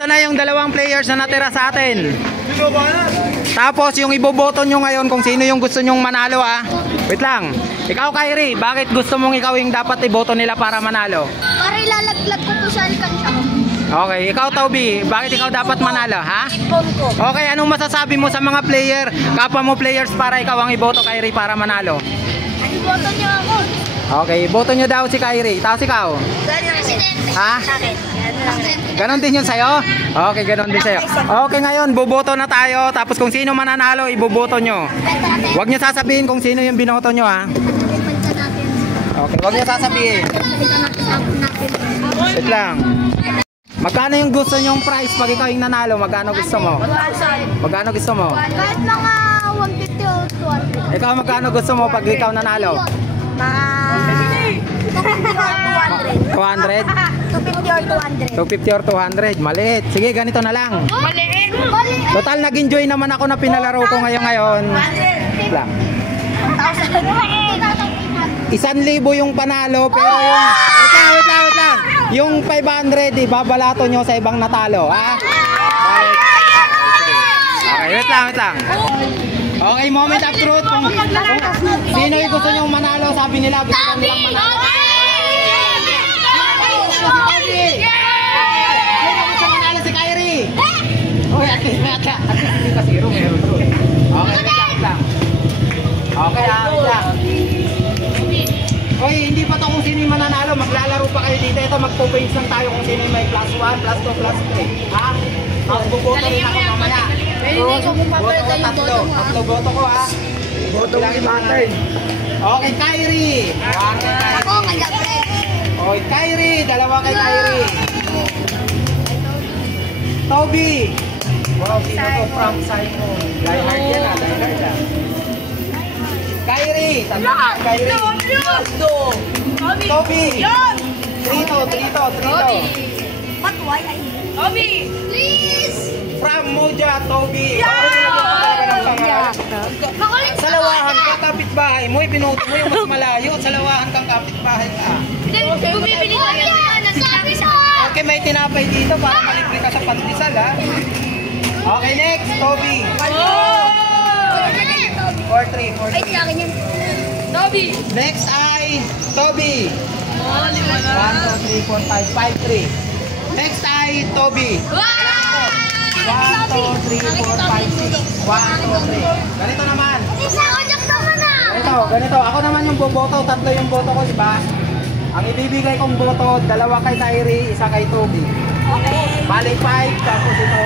Ito na yung dalawang players na natira sa atin. Tapos yung iboboto nyo ngayon kung sino yung gusto nyong manalo ah. Wait lang. Ikaw Kyrie, bakit gusto mong ikaw yung dapat iboto nila para manalo? Para ilalaglag ko po sa alkansya. Okay, ikaw Toby, bakit ikaw dapat manalo ha? Okay, anong masasabi mo sa mga player, kapwa mo players para ikaw ang iboto Kyrie para manalo? Iboto niyo ako. Okay, iboto nyo daw si Kyrie. Tapos ikaw? Presidente. Ha? Sa akin. Ganon din yun sa'yo? Okay, ganon din sa'yo. Okay, ngayon, boboto na tayo. Tapos kung sino mananalo, iboboto nyo. Huwag nyo sasabihin kung sino yung binoto nyo, ha? Okay, huwag nyo sasabihin. Wait lang. Magkano yung gusto nyong price pag ikaw yung nanalo? Magkano gusto mo? Magkano gusto mo? Kahit mga 150 o 200. Ikaw, magkano gusto mo pag ikaw nanalo? Mga 250 or 200. 250 or 250 or 200. 200? Maliit. Sige, ganito na lang. Maliit. Total, nag-enjoy naman ako na pinalaro ko ngayon. Wait lang. 1,000 yung panalo, pero yung... Wait lang. Yung 500, ibabalato nyo sa ibang natalo, ha? Okay, wait lang. Okay, moment of truth. Kung sino yung gusto nyong manalo, sabi nila, gusto nilang manalo. Gusto manalo si Kyrie. Okay, at least hindi ka zero, meron truth. Okay, wait lang. Okay, wait lang. Oy, hindi pa to kung sino yung mananalo, maglalaro pa kayo dito. Ito, magpo-points lang tayo kung sino yung may plus 1, plus 2, plus 3. Ha? Tapos buboto rin ako mamaya. Tatlo boto ko ha. Boto ko si Martin. Okay, Kyrie. Ako, kaya Fred. Okay, Kyrie. Dalawa kay Kyrie. Toby. Wow, sino to? From Simon. Diehard yan ha, diehard ha. Kyrie. Kyrie. Toby. Trito. But why I... Toby! Please! From Moja, Toby. Makulit sa Salawahan ka, kapitbahay mo. Ibinuto mo yung mas malayo. Salawahan kang kapitbahay ka. Bumibili tayo ng sabi sa... Okay, may tinapay dito para malibre ka sa pandesal ha. Okay, next, Toby. 4-3. Ay, sa akin yan. Toby! Next ay Toby. Oh, lima na. 1, 2, 3, 4, 5, 5-3. Next ay Toby. 1, 2, 3, 4, 5, 6. 1, 2, 3. Ganito naman. Isa ko dyan naman na! Ganito. Ako naman yung boboto. Tatlo yung boto ko, diba? Ang ibibigay kong boto, 2 kay Kyrie, 1 kay Toby. Okay. Bali 5, tapos ito